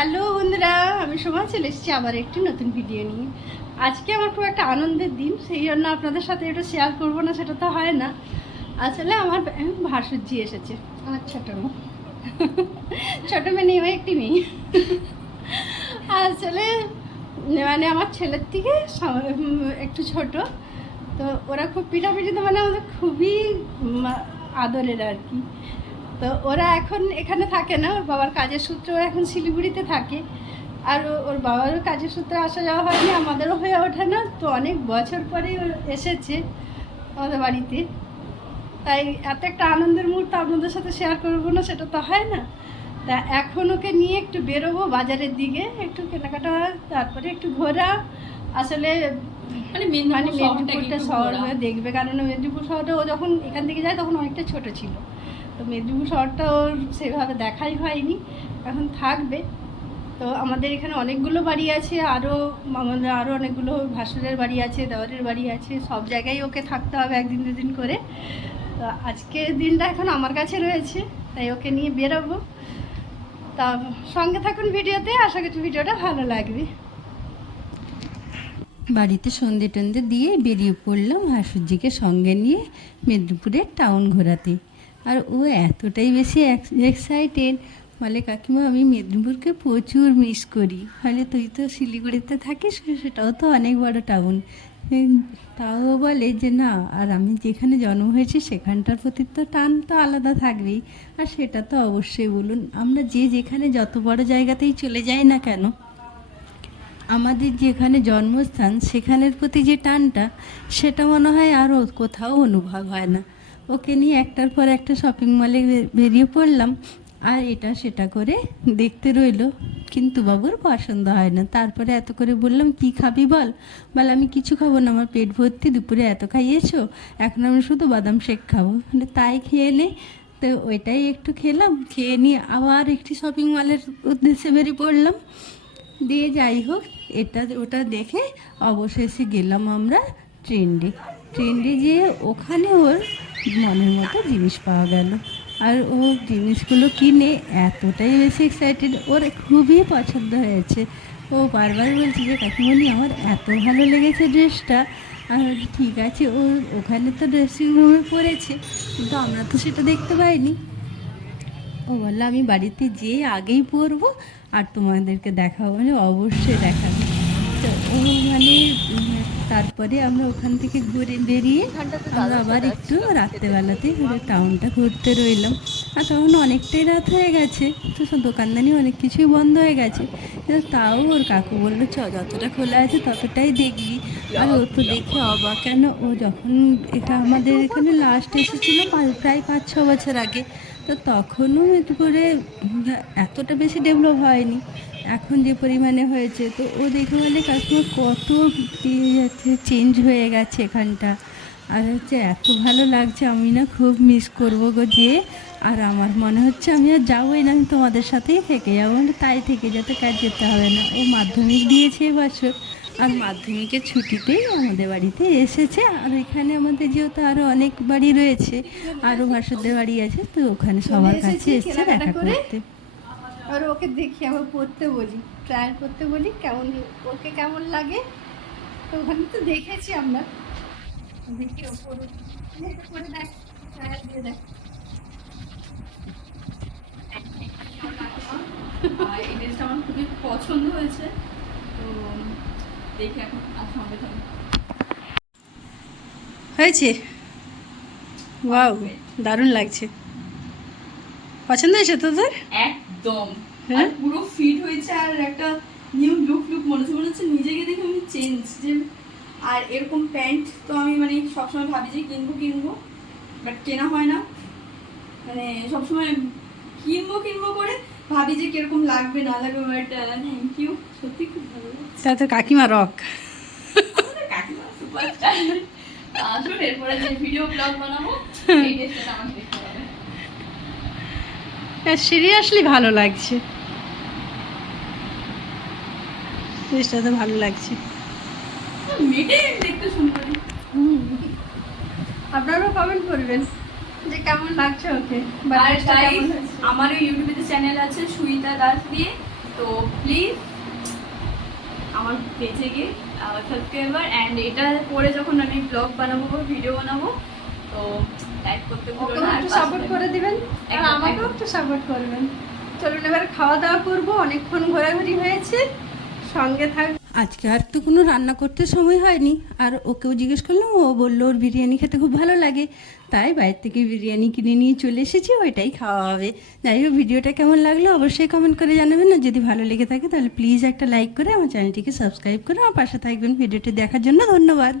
Hello বন্ধুরা, আমি সময় চলে এসেছি আবার একটি নতুন ভিডিও নিয়ে। আজকে আমার খুব একটা আনন্দের দিন, সেই জন্য আপনাদের সাথে এটা শেয়ার করব না, সেটা তো হয় না। আসলে আমার ভাসুরজি এসেছে। আমার ছোটো মেয়ে ছোটো মেয়ে নেই একটি মেয়ে। আসলে মানে আমার ছেলের থেকে একটু ছোট। তো ওরা খুব পিটাপিটি তো মানে আমাদের খুবই আদরের আর কি। তো ওরা এখন এখানে থাকে না, ওর বাবার কাজের সূত্রে ওরা এখন শিলিগুড়িতে থাকে। আর ওর বাবারও কাজের সূত্রে আসা যাওয়া হয়নি, আমাদেরও হয়ে ওঠে না। তো অনেক বছর পরে এসেছে আমাদের বাড়িতে। তাই এত একটা আনন্দের মুহূর্ত আপনাদের সাথে শেয়ার করব না, সেটা তো হয় না। তা এখন ওকে নিয়ে একটু বেরোবো বাজারের দিকে, একটু কেনাকাটা তারপরে একটু ঘোরা। আসলে মানে মানে মেদিনীপুরটা শহর হয়ে দেখবে কারণ মেদিনীপুর শহরটা ও যখন এখান থেকে যায় তখন অনেকটা ছোট ছিল। তো মেদিনীপুর শহরটা ওর সেভাবে দেখাই হয়নি এখন থাকবে। তো আমাদের এখানে অনেকগুলো বাড়ি আছে আরও আমাদের আরও অনেকগুলো ভাসুরের বাড়ি আছে দেওয়ারের বাড়ি আছে সব জায়গায় ওকে থাকতে হবে একদিন দুদিন করে। তো আজকে দিনটা এখন আমার কাছে রয়েছে তাই ওকে নিয়ে বেরোবো। তা সঙ্গে থাকুন ভিডিওতে আশা করছি ভিডিওটা ভালো লাগবে। বাড়িতে সন্ধে টন্ধে দিয়ে বেরিয়ে পড়লাম হাসুজিকে সঙ্গে নিয়ে মেদিনীপুরের টাউন ঘোরাতে। আর ও এতটাই বেশি এক্সাইটেড বলে, কাকিমা, আমি মেদিনীপুরকে প্রচুর মিস করি। ফলে তুই তো শিলিগুড়িতে থাকিস, সেটাও তো অনেক বড় টাউন তাও বলে যে, না, আর আমি যেখানে জন্ম হয়েছি, সেখানটার প্রতি তো টান তো আলাদা থাকবেই। আর সেটা তো অবশ্যই বলুন, আমরা যে যেখানে যত বড় জায়গাতেই চলে যাই না কেন আমাদের যেখানে জন্মস্থান, সেখানের প্রতি যে টানটা, সেটা মনে হয় আর কোথাও অনুভব হয় না। ওকে নিয়ে একটার পর একটা শপিং মলে বেরিয়ে পড়লাম। আর এটা সেটা করে দেখতে রইল। কিন্তু বাবুর পছন্দ হয় না। তারপরে এত করে বললাম, কি খাবি বল? বল, আমি কিছু খাব না। আমার পেট ভর্তি, দুপুরে এত খাইয়েছো। এখন আমি শুধু বাদাম শেক খাব। মানে তাই খেয়ে নে। তো ওইটাই একটু খেলাম। খেয়ে নিয়ে আবার একটি শপিং মলের উদ্দেশ্যে বেরিয়ে পড়লাম। দিয়ে যাই হোক, এটা ওটা দেখে অবশেষে গেলাম আমরা ট্রেন্ডে ট্রেন্ডে যেয়ে ওখানে ওর মনের মতো জিনিস পাওয়া গেল। আর ও জিনিসগুলো কিনে এতটাই বেশি এক্সাইটেড ওর খুবই পছন্দ হয়েছে। ও বারবার বলছে যে, কাকিমণি, আমার এত ভালো লেগেছে ড্রেসটা। আর ঠিক আছে ও ওখানে তো ড্রেসিং রুমে পরেছে কিন্তু আমরা তো সেটা দেখতে পাইনি। ও বলল, আমি বাড়িতে যেয়ে আগেই পরবো আর তোমাদেরকে দেখাবো। মানে অবশ্যই দেখাবো। তো ও মানে তারপরে আমরা ওখান থেকে ঘুরে বেরিয়ে আমরা আবার একটু রাত্রেবেলাতেই ঘুরে টাউনটা ঘুরতে রইলাম। আর তখন অনেকটাই রাত হয়ে গেছে, তো দোকানদানি অনেক কিছুই বন্ধ হয়ে গেছে। তাও ওর কাকু বলল, চ, যতটা খোলা আছে ততটাই দেখবি। আর ও তো দেখে অবাক, কেন ও যখন এটা আমাদের এখানে লাস্ট এসেছিল প্রায় পাঁচ ছ বছর আগে তো তখনও করে এতটা বেশি ডেভেলপ হয়নি। এখন যে পরিমাণে হয়েছে, তো ও দেখে বলে কাকিমা কত চেঞ্জ হয়ে গেছে এখানটা। আর হচ্ছে এত ভালো লাগছে, আমি না খুব মিস করব গো যে, আর আমার মনে হচ্ছে আমি আর যাবোই না, আমি তোমাদের সাথেই থেকে যাব, তাই থেকে যাতে কাজ যেতে হবে না। ও মাধ্যমিক দিয়েছে এবছর আর মাধ্যমিকের ছুটিতেই আমাদের বাড়িতে এসেছে। আর এখানে আমাদের যেহেতু আরও অনেক বাড়ি রয়েছে আরও ভাসুদের বাড়ি আছে তো ওখানে সবার কাছে এসেছি এসছে দেখা করে। করতে। আর ওকে দেখি আবার পড়তে বলি ট্রায়াল করতে বলি কেমন ওকে কেমন লাগে? তো ওখানে তো দেখেছি আমরা। দেখি ও পড়ুক। দেখ ট্রায়াল দিয়ে দেখ। এই ড্রেসটা আমার খুবই পছন্দ হয়েছে। তো দেখি এখন আর সঙ্গে থাকবে হয়েছে? ওয়াও দারুণ লাগছে। পছন্দ হয়েছে তোদের? একদম। হ্যাঁ? পুরো ফিট হয়েছে আর একটা নিউ লুক লুক মনে হচ্ছে মনে হচ্ছে নিজেকে দেখে আমি চেঞ্জ যে আর এরকম প্যান্ট তো আমি মানে সবসময় ভাবি যে কিনবো কিনবো বাট কেনা হয় না। মানে সবসময় কিনবো কিনবো করে ভাবি যে কীরকম লাগবে না লাগবে বাট থ্যাংক ইউ সত্যি খুব ভালো লাগছে। তা তো কাকিমা রক কাকিমা সুপারস্টার আসুন এরপরে যে ভিডিও ব্লগ বানাবো এই ড্রেসটা আমার দেখতে হবে। সিরিয়াসলি ভালো লাগছে। জিনিসটা তো ভালো লাগছে। মেটে দেখতে সুন্দরী। আপনারাও কমেন্ট করবেন। যে কেমন লাগছে ওকে? আর তাই। আমারও ইউটিউবে চ্যানেল আছে সুইতা দাস দিয়ে। তো প্লিজ আমার পেজে গিয়ে সাবস্ক্রাইবার অ্যান্ড এটা পরে যখন আমি ব্লগ বানাবো ভিডিও বানাবো তো টাইপ করতে ভুলো না একটু সাপোর্ট করে দিবেন আর আমাকেও একটু সাপোর্ট করবেন। চলুন এবার খাওয়া দাওয়া করব অনেকক্ষণ ঘোরাঘুরি হয়েছে। সঙ্গে থাক। আজকে আর তো কোনো রান্না করতে সময় হয়নি। আর ওকেও জিজ্ঞেস করলাম, ও বলল ওর বিরিয়ানি খেতে খুব ভালো লাগে। তাই বাইরে থেকে বিরিয়ানি কিনে নিয়ে চলে এসেছি, ওইটাই খাওয়া হবে। যাই হোক, ভিডিওটা কেমন লাগল অবশ্যই কমেন্ট করে জানাবেন। আর যদি ভালো লেগে থাকে, তাহলে প্লিজ একটা লাইক করে আমার চ্যানেলটিকে সাবস্ক্রাইব করে আমার পাশে থাকবেন। ভিডিওটি দেখার জন্য ধন্যবাদ।